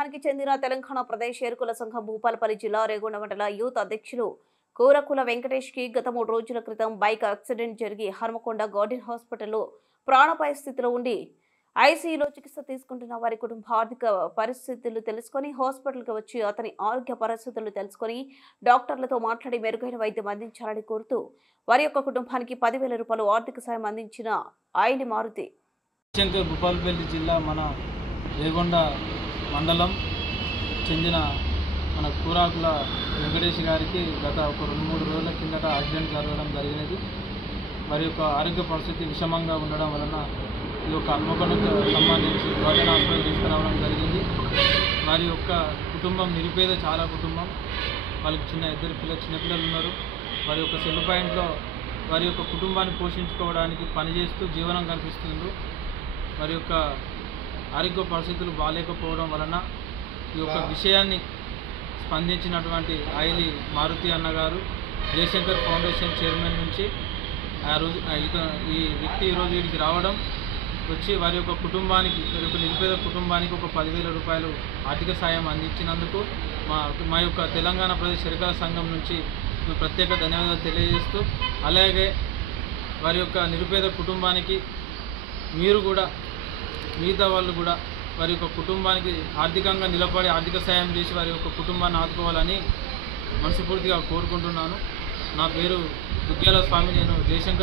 కుటుంబానికి చెందిన తెలంగాణ ప్రదేశ్ ఎరుకుల సంఘం భూపాలపల్లి జిల్లా రేగొండ మండల యూత్ అధ్యక్షులు కూరకుల వెంకటేష్ కి గత 3 రోజుల క్రితం బైక్ యాక్సిడెంట్ జరిగి హర్మకొండ గార్డెన్ హాస్పిటల్లో ప్రాణాపాయ స్థితిలో ఉండి ఐసీయూలో చికిత్స తీసుకుంటున్న వారి కుటుంబ ఆర్థిక పరిస్థితులు తెలుసుకొని హాస్పిటల్కి వచ్చి అతని ఆరోగ్య పరిస్థితులు తెలుసుకొని డాక్టర్లతో మాట్లాడి మెరుగైన వైద్యం అందించాలని కోరుతూ వారి యొక్క కుటుంబానికి 10,000 రూపాయలు ఆర్థిక సాయం అందించిన ఆయని మారుతి భూపాలపల్లి జిల్లా మన రేగొండ మండలం చెందిన మన కూరాకుల వెంకటేష్ గారికి గత ఒక 2-3 రోజుల కిందట యాక్సిడెంట్ జరగడం జరిగినది. వారి యొక్క ఆరోగ్య పరిస్థితి విషమంగా ఉండడం వలన ఈ యొక్క హన్మకొండకు సంబంధించి గార్డెన్ హాస్పిటల్ తీసుకురావడం జరిగింది. వారి యొక్క కుటుంబం నిరుపేద చాలా కుటుంబం. వాళ్ళకి చిన్నపిల్లలు ఉన్నారు. వారి యొక్క సెల్ పాయింట్లో వారి యొక్క కుటుంబాన్ని పోషించుకోవడానికి పనిచేస్తూ జీవనం కనిపిస్తుంది. వారి యొక్క ఆరోగ్య పరిస్థితులు బాగాలేకపోవడం వలన ఈ యొక్క విషయాన్ని స్పందించినటువంటి ఆయలి మారుతి అన్నగారు జయశంకర్ ఫౌండేషన్ చైర్మన్ నుంచి ఈ వ్యక్తి ఈరోజు వీడికి రావడం వచ్చి వారి యొక్క కుటుంబానికి వారి యొక్క నిరుపేద కుటుంబానికి ఒక 10,000 రూపాయలు ఆర్థిక సాయం అందించినందుకు మా యొక్క తెలంగాణ ప్రదేశ్ ఎరుకుల సంఘం నుంచి ప్రత్యేక ధన్యవాదాలు తెలియజేస్తూ, అలాగే వారి యొక్క నిరుపేద కుటుంబానికి మీరు కూడా మిగతా వాళ్ళు కూడా వారి యొక్క కుటుంబానికి ఆర్థికంగా నిలబడి ఆర్థిక సాయం చేసి వారి యొక్క కుటుంబాన్ని ఆదుకోవాలని మనస్ఫూర్తిగా కోరుకుంటున్నాను. నా పేరు దుగ్గ్యాల స్వామి. నేను జయశంకర్